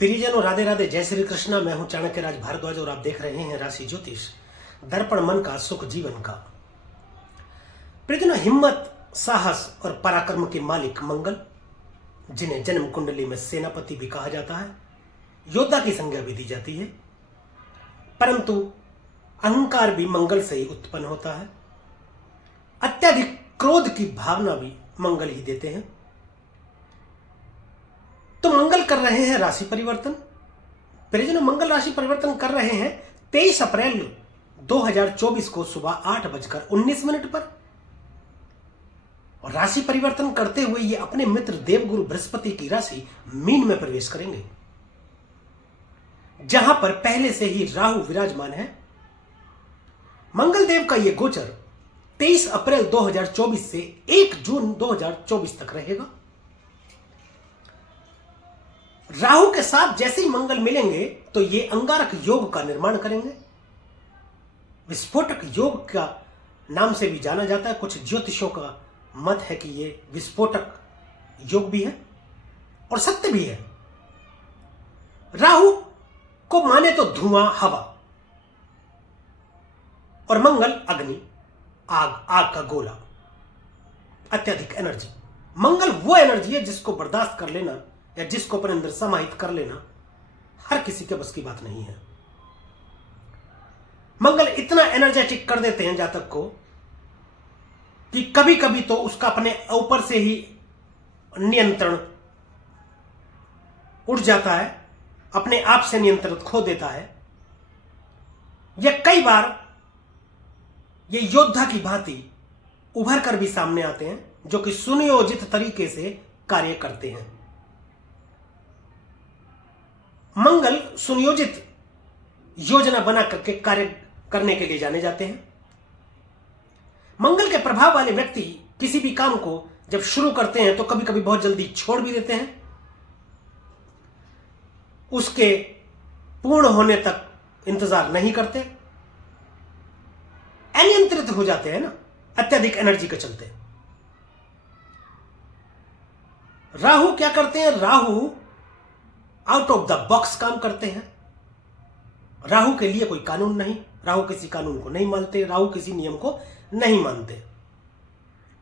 प्रियजनों, राधे राधे, जय श्री कृष्णा। मैं हूं चाणक्य राज भारद्वाज और आप देख रहे हैं राशि ज्योतिष, दर्पण मन का, सुख जीवन का। प्रियजनों, हिम्मत, साहस और पराक्रम के मालिक मंगल, जिन्हें जन्म कुंडली में सेनापति भी कहा जाता है, योद्धा की संज्ञा भी दी जाती है, परंतु अहंकार भी मंगल से ही उत्पन्न होता है। अत्यधिक क्रोध की भावना भी मंगल ही देते हैं। तो मंगल कर रहे हैं राशि परिवर्तन। प्रियजनों, मंगल राशि परिवर्तन कर रहे हैं 23 अप्रैल 2024 को सुबह 8:19 पर। और राशि परिवर्तन करते हुए ये अपने मित्र देवगुरु बृहस्पति की राशि मीन में प्रवेश करेंगे, जहां पर पहले से ही राहु विराजमान है। मंगल देव का यह गोचर 23 अप्रैल 2024 से 1 जून 2024 तक रहेगा। राहु के साथ जैसे ही मंगल मिलेंगे तो ये अंगारक योग का निर्माण करेंगे। विस्फोटक योग का नाम से भी जाना जाता है। कुछ ज्योतिषों का मत है कि ये विस्फोटक योग भी है और सत्य भी है। राहु को माने तो धुआं, हवा, और मंगल अग्नि, आग का गोला, अत्यधिक एनर्जी। मंगल वो एनर्जी है जिसको बर्दाश्त कर लेना या जिसको अपने अंदर समाहित कर लेना हर किसी के बस की बात नहीं है। मंगल इतना एनर्जेटिक कर देते हैं जातक को कि कभी कभी तो उसका अपने ऊपर से ही नियंत्रण उठ जाता है, अपने आप से नियंत्रण खो देता है। यह कई बार ये योद्धा की भांति उभर कर भी सामने आते हैं, जो कि सुनियोजित तरीके से कार्य करते हैं। मंगल सुनियोजित योजना बना करके कार्य करने के लिए जाने जाते हैं। मंगल के प्रभाव वाले व्यक्ति किसी भी काम को जब शुरू करते हैं तो कभी कभी बहुत जल्दी छोड़ भी देते हैं। उसके पूर्ण होने तक इंतजार नहीं करते, अनियंत्रित हो जाते हैं ना, अत्यधिक एनर्जी के चलते। राहु क्या करते हैं? Rahu out of the box काम करते हैं। राहु के लिए कोई कानून नहीं, राहु किसी कानून को नहीं मानते, राहु किसी नियम को नहीं मानते।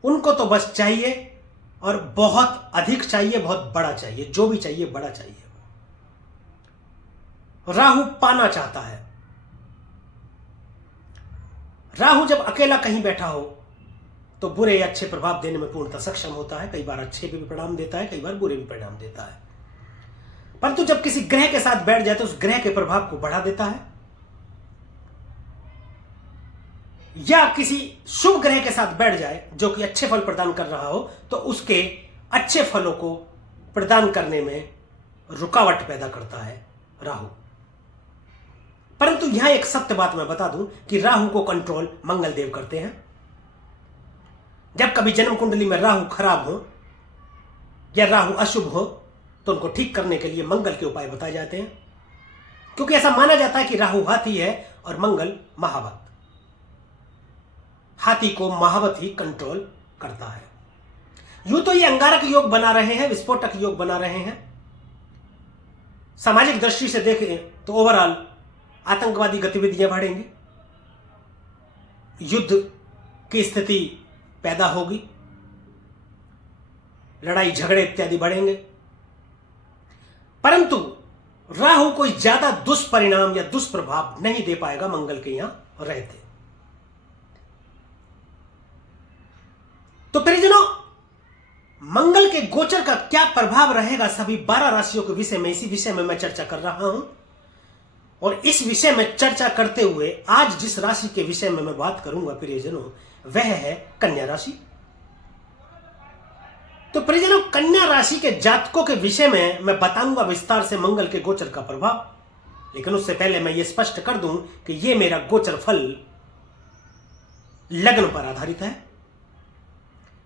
उनको तो बस चाहिए, और बहुत अधिक चाहिए, बहुत बड़ा चाहिए, जो भी चाहिए बड़ा चाहिए। राहु पाना चाहता है। राहु जब अकेला कहीं बैठा हो तो बुरे या अच्छे प्रभाव देने में पूर्णतः सक्षम होता है। कई बार अच्छे भी परिणाम देता है, कई बार बुरे भी परिणाम देता है। परंतु जब किसी ग्रह के साथ बैठ जाए तो उस ग्रह के प्रभाव को बढ़ा देता है, या किसी शुभ ग्रह के साथ बैठ जाए जो कि अच्छे फल प्रदान कर रहा हो तो उसके अच्छे फलों को प्रदान करने में रुकावट पैदा करता है राहु। परंतु यहां एक सत्य बात मैं बता दूं कि राहु को कंट्रोल मंगल देव करते हैं। जब कभी जन्म कुंडली में राहु खराब हो या राहु अशुभ हो तो उनको ठीक करने के लिए मंगल के उपाय बताए जाते हैं, क्योंकि ऐसा माना जाता है कि राहु हाथी है और मंगल महावत। हाथी को महावत ही कंट्रोल करता है। यूं तो ये अंगारक योग बना रहे हैं, विस्फोटक योग बना रहे हैं। सामाजिक दृष्टि से देखें तो ओवरऑल आतंकवादी गतिविधियां बढ़ेंगी, युद्ध की स्थिति पैदा होगी, लड़ाई झगड़े इत्यादि बढ़ेंगे। परंतु राहु कोई ज्यादा दुष्परिणाम या दुष्प्रभाव नहीं दे पाएगा मंगल के यहां रहते। तो प्रियजनों, मंगल के गोचर का क्या प्रभाव रहेगा सभी 12 राशियों के विषय में, इसी विषय में मैं चर्चा कर रहा हूं। और इस विषय में चर्चा करते हुए आज जिस राशि के विषय में मैं बात करूंगा प्रियजनों, वह है कन्या राशि। तो प्रियजनों, कन्या राशि के जातकों के विषय में मैं बताऊंगा विस्तार से मंगल के गोचर का प्रभाव। लेकिन उससे पहले मैं यह स्पष्ट कर दूं कि यह मेरा गोचर फल लग्न पर आधारित है।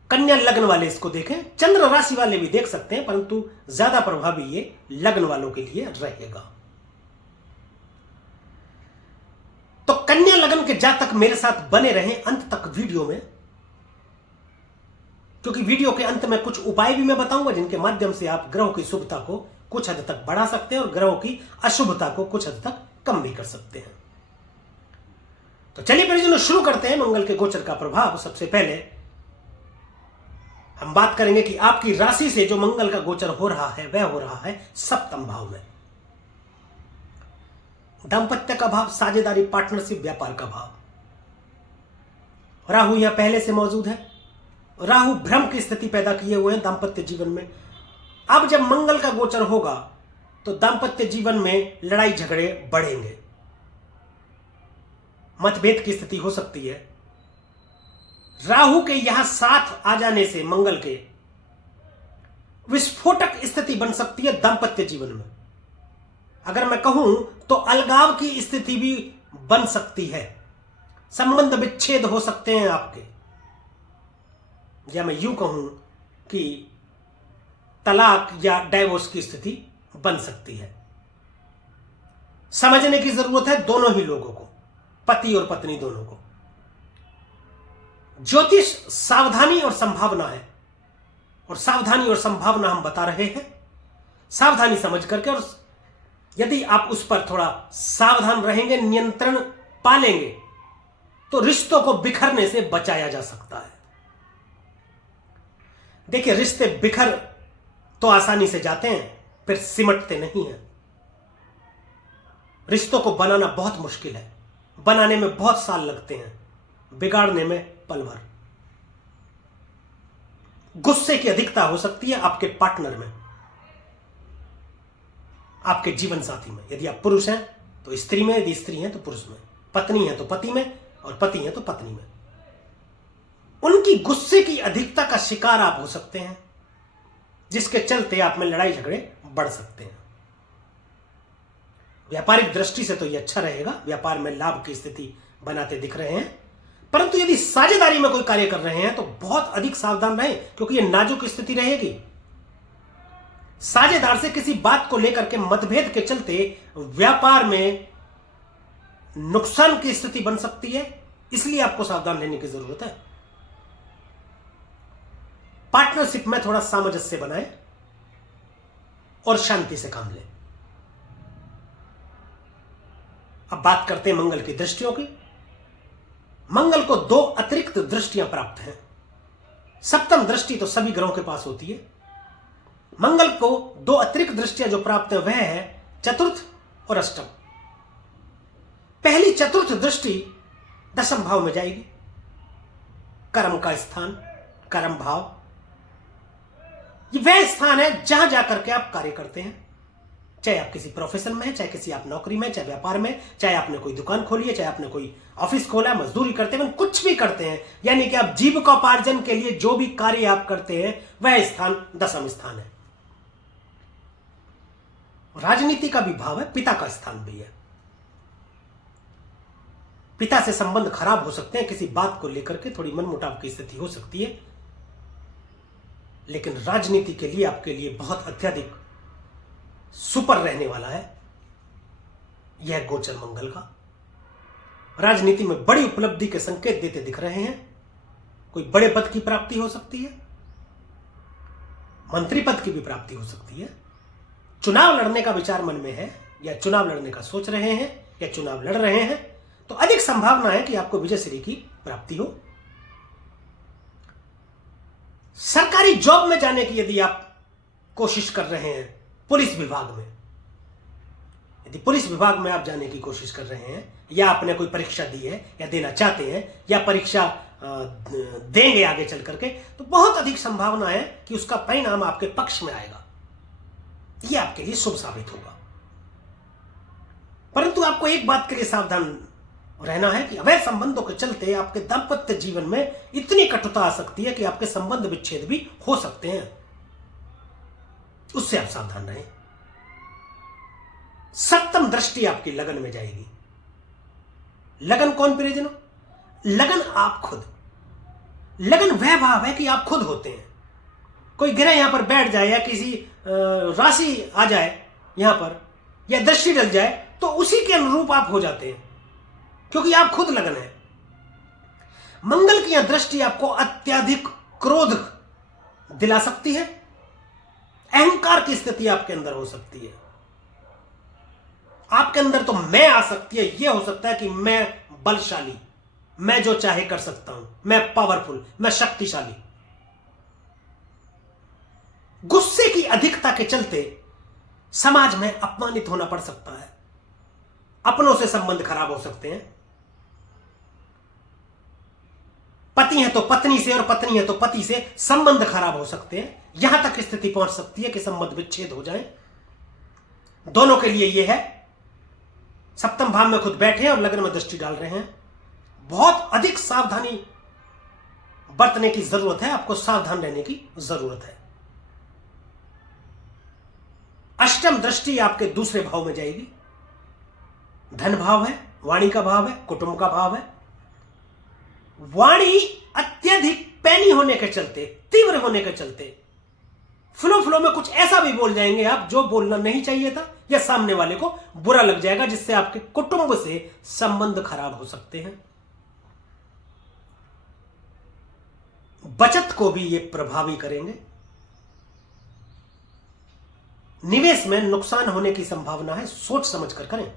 कन्या लग्न वाले इसको देखें, चंद्र राशि वाले भी देख सकते हैं, परंतु ज्यादा प्रभावी ये लग्न वालों के लिए रहेगा। तो कन्या लग्न के जातक मेरे साथ बने रहें अंत तक वीडियो में, क्योंकि वीडियो के अंत में कुछ उपाय भी मैं बताऊंगा जिनके माध्यम से आप ग्रहों की शुभता को कुछ हद तक बढ़ा सकते हैं और ग्रहों की अशुभता को कुछ हद तक कम भी कर सकते हैं। तो चलिए परिजनों, शुरू करते हैं मंगल के गोचर का प्रभाव। सबसे पहले हम बात करेंगे कि आपकी राशि से जो मंगल का गोचर हो रहा है वह हो रहा है सप्तम भाव में। दांपत्य का भाव, साझेदारी, पार्टनरशिप, व्यापार का भाव। राहु यहां पहले से मौजूद है। राहु भ्रम की स्थिति पैदा किए हुए हैं दांपत्य जीवन में। अब जब मंगल का गोचर होगा तो दांपत्य जीवन में लड़ाई झगड़े बढ़ेंगे, मतभेद की स्थिति हो सकती है। राहु के यहां साथ आ जाने से मंगल के विस्फोटक स्थिति बन सकती है दांपत्य जीवन में। अगर मैं कहूं तो अलगाव की स्थिति भी बन सकती है, संबंध विच्छेद हो सकते हैं आपके, या मैं यूं कहूं कि तलाक या डाइवोर्स की स्थिति बन सकती है। समझने की जरूरत है दोनों ही लोगों को, पति और पत्नी दोनों को। ज्योतिष सावधानी और संभावना है, और सावधानी और संभावना हम बता रहे हैं सावधानी समझ करके, और यदि आप उस पर थोड़ा सावधान रहेंगे, नियंत्रण पालेंगे, तो रिश्तों को बिखरने से बचाया जा सकता है। देखिए, रिश्ते बिखर तो आसानी से जाते हैं, फिर सिमटते नहीं हैं। रिश्तों को बनाना बहुत मुश्किल है, बनाने में बहुत साल लगते हैं, बिगाड़ने में पल भर। गुस्से की अधिकता हो सकती है आपके पार्टनर में, आपके जीवन साथी में। यदि आप पुरुष हैं तो स्त्री में, यदि स्त्री हैं तो पुरुष में, पत्नी है तो पति में, और पति है तो पत्नी में। उनकी गुस्से की अधिकता का शिकार आप हो सकते हैं, जिसके चलते आप में लड़ाई झगड़े बढ़ सकते हैं। व्यापारिक दृष्टि से तो यह अच्छा रहेगा, व्यापार में लाभ की स्थिति बनाते दिख रहे हैं। परंतु यदि साझेदारी में कोई कार्य कर रहे हैं तो बहुत अधिक सावधान रहें, क्योंकि यह नाजुक स्थिति रहेगी। साझेदार से किसी बात को लेकर के मतभेद के चलते व्यापार में नुकसान की स्थिति बन सकती है, इसलिए आपको सावधान रहने की जरूरत है। पार्टनरशिप में थोड़ा सामंजस्य बनाएं और शांति से काम लें। अब बात करते हैं मंगल की दृष्टियों की। मंगल को 2 अतिरिक्त दृष्टियां प्राप्त हैं। सप्तम दृष्टि तो सभी ग्रहों के पास होती है। मंगल को 2 अतिरिक्त दृष्टियां जो प्राप्त है वह है चतुर्थ और अष्टम। पहली चतुर्थ दृष्टि 10वें भाव में जाएगी, कर्म का स्थान, कर्म भाव। ये वह स्थान है जहां जाकर के आप कार्य करते हैं, चाहे आप किसी प्रोफेशन में हैं, चाहे किसी आप नौकरी में, चाहे व्यापार में, चाहे आपने कोई दुकान खोली है, चाहे आपने कोई ऑफिस खोला है, मजदूरी करते हैं, कुछ भी करते हैं, यानी कि आप जीविकोपार्जन के लिए जो भी कार्य आप करते हैं वह स्थान 10वां स्थान है। राजनीति का भी भाव है, पिता का स्थान भी है। पिता से संबंध खराब हो सकते हैं, किसी बात को लेकर के थोड़ी मनमुटाव की स्थिति हो सकती है, लेकिन राजनीति के लिए आपके लिए बहुत अत्यधिक सुपर रहने वाला है यह गोचर मंगल का। राजनीति में बड़ी उपलब्धि के संकेत देते दिख रहे हैं। कोई बड़े पद की प्राप्ति हो सकती है, मंत्री पद की भी प्राप्ति हो सकती है। चुनाव लड़ने का विचार मन में है, या चुनाव लड़ने का सोच रहे हैं, या चुनाव लड़ रहे हैं, तो अधिक संभावना है कि आपको विजयश्री की प्राप्ति हो। सरकारी जॉब में जाने की यदि आप कोशिश कर रहे हैं, पुलिस विभाग में, यदि पुलिस विभाग में आप जाने की कोशिश कर रहे हैं, या आपने कोई परीक्षा दी है या देना चाहते हैं, या परीक्षा देंगे आगे चल करके, तो बहुत अधिक संभावना है कि उसका परिणाम आपके पक्ष में आएगा। यह आपके लिए शुभ साबित होगा। परंतु आपको एक बात के लिए सावधान रहना है कि अवैध संबंधों के चलते आपके दांपत्य जीवन में इतनी कटुता आ सकती है कि आपके संबंध विच्छेद भी हो सकते हैं। उससे आप सावधान रहें। सप्तम दृष्टि आपकी लगन में जाएगी। लगन कौन प्रियजनों? लगन आप खुद। लगन वह भाव है कि आप खुद होते हैं। कोई ग्रह यहां पर बैठ जाए, या किसी राशि आ जाए यहां पर, या दृष्टि डल जाए, तो उसी के अनुरूप आप हो जाते हैं, क्योंकि आप खुद लगन है। मंगल की यह दृष्टि आपको अत्यधिक क्रोध दिला सकती है, अहंकार की स्थिति आपके अंदर हो सकती है। आपके अंदर तो मैं आ सकती है, यह हो सकता है कि मैं बलशाली, मैं जो चाहे कर सकता हूं, मैं पावरफुल, मैं शक्तिशाली। गुस्से की अधिकता के चलते समाज में अपमानित होना पड़ सकता है, अपनों से संबंध खराब हो सकते हैं। पति है तो पत्नी से और पत्नी है तो पति से संबंध खराब हो सकते हैं। यहां तक स्थिति पहुंच सकती है कि संबंध विच्छेद हो जाए। दोनों के लिए यह है, सप्तम भाव में खुद बैठे हैं और लग्न में दृष्टि डाल रहे हैं। बहुत अधिक सावधानी बरतने की जरूरत है, आपको सावधान रहने की जरूरत है। अष्टम दृष्टि आपके दूसरे भाव में जाएगी। धन भाव है, वाणी का भाव है, कुटुंब का भाव है। वाणी अत्यधिक पैनी होने के चलते, तीव्र होने के चलते फ्लो में कुछ ऐसा भी बोल जाएंगे आप जो बोलना नहीं चाहिए था, या सामने वाले को बुरा लग जाएगा, जिससे आपके कुटुंब से संबंध खराब हो सकते हैं। बचत को भी ये प्रभावी करेंगे। निवेश में नुकसान होने की संभावना है, सोच समझ कर करें।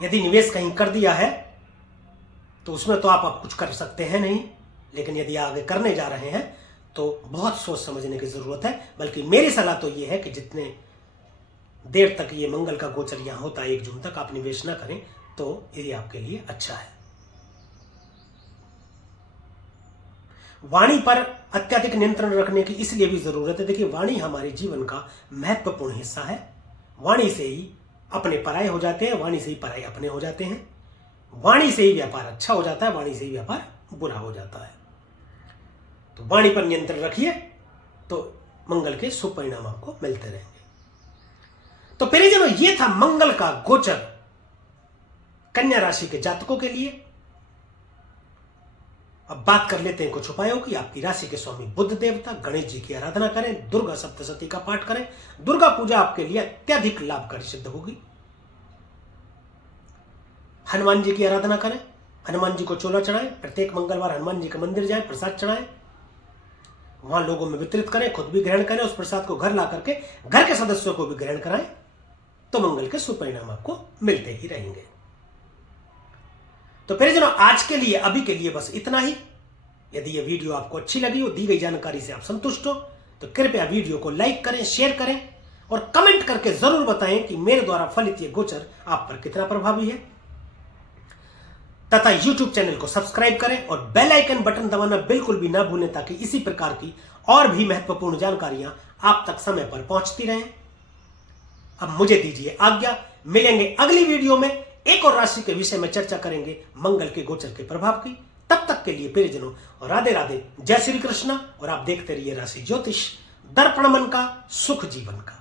यदि निवेश कहीं कर दिया है तो उसमें तो आप कुछ कर सकते हैं नहीं, लेकिन यदि आगे करने जा रहे हैं तो बहुत सोच समझने की जरूरत है। बल्कि मेरी सलाह तो यह है कि जितने देर तक ये मंगल का गोचर यहां होता है 1 जून तक, आप निवेश ना करें तो ये आपके लिए अच्छा है। वाणी पर अत्यधिक नियंत्रण रखने की इसलिए भी जरूरत है। देखिए, वाणी हमारे जीवन का महत्वपूर्ण हिस्सा है। वाणी से ही अपने पराये हो जाते हैं, वाणी से ही पराये अपने हो जाते हैं, वाणी से ही व्यापार अच्छा हो जाता है, वाणी से ही व्यापार बुरा हो जाता है। तो वाणी पर नियंत्रण रखिए तो मंगल के शुभ परिणाम आपको मिलते रहेंगे। तो परिजनों, ये था मंगल का गोचर कन्या राशि के जातकों के लिए। अब बात कर लेते हैं कुछ उपायों की। आपकी राशि के स्वामी बुध देवता गणेश जी की आराधना करें, दुर्गा सप्तशती का पाठ करें। दुर्गा पूजा आपके लिए अत्यधिक लाभकारी सिद्ध होगी। हनुमान जी की आराधना करें, हनुमान जी को चोला चढ़ाएं। प्रत्येक मंगलवार हनुमान जी के मंदिर जाएं, प्रसाद चढ़ाएं, वहां लोगों में वितरित करें, खुद भी ग्रहण करें। उस प्रसाद को घर ला करके घर के सदस्यों को भी ग्रहण कराएं, तो मंगल के शुभ परिणाम आपको मिलते ही रहेंगे। तो परिजनों, आज के लिए, अभी के लिए बस इतना ही। यदि यह वीडियो आपको अच्छी लगी हो, दी गई जानकारी से आप संतुष्ट हो, तो कृपया वीडियो को लाइक करें, शेयर करें और कमेंट करके जरूर बताएं कि मेरे द्वारा फलित यह गोचर आप पर कितना प्रभावी है। तथा YouTube चैनल को सब्सक्राइब करें और बेल आइकन बटन दबाना बिल्कुल भी ना भूलें, ताकि इसी प्रकार की और भी महत्वपूर्ण जानकारियां आप तक समय पर पहुंचती रहें। अब मुझे दीजिए आज्ञा, मिलेंगे अगली वीडियो में। एक और राशि के विषय में चर्चा करेंगे, मंगल के गोचर के प्रभाव की। तब तक के लिए परिजनों, राधे राधे, जय श्री कृष्ण। और आप देखते रहिए राशि ज्योतिष, दर्पण मन का, सुख जीवन का।